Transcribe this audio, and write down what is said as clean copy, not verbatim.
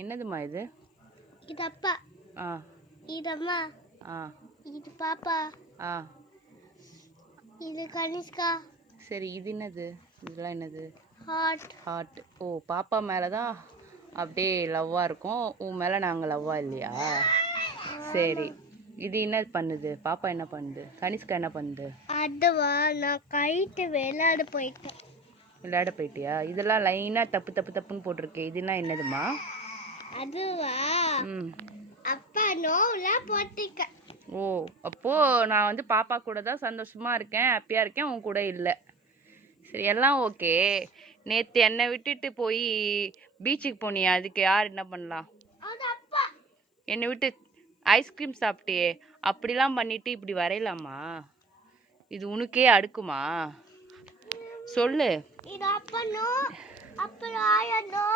என்னதுமா இது? இது அப்பா. இது அம்மா. இது பாப்பா. இது கனிஷ்கா. சரி, இது என்னது? இதெல்லாம் என்னது? ஹார்ட். ஓ, பாப்பா மேலே தான் அப்படியே லவ்வா இருக்கும், உன் மேலே நாங்கள் லவ்வா இல்லையா? சரி, இது என்ன பண்ணுது? பாப்பா என்ன பண்ணுது? கனிஷ்கா என்ன பண்ணுது? அதுவா, நான் கைட்டு விளையாட போயிட்டியா? இதெல்லாம் லைனாக தப்புன்னு போட்டிருக்கேன். இதெல்லாம் என்னதுமா? அதுவா, அப்பா நோலாம் போட்டிருக்க. ஓ, அப்போ நான் வந்து பாப்பா கூட தான் சந்தோஷமா இருக்கேன், ஹாப்பியா இருக்கேன், உன் கூட இல்லை. சரி, எல்லாம் ஓகே. நேற்று என்னை விட்டுட்டு போய் பீச்சுக்கு போனியா? அதுக்கு யார் என்ன பண்ணலாம்? என்னை விட்டு ஐஸ்கிரீம் சாப்பிட்டியே, அப்படிலாம் பண்ணிட்டு இப்படி வரையலாமா? இது உனக்கே அடுக்குமா? சொல்லு. இது அப்பா நோ, அப்புறம் ஆயா நோ.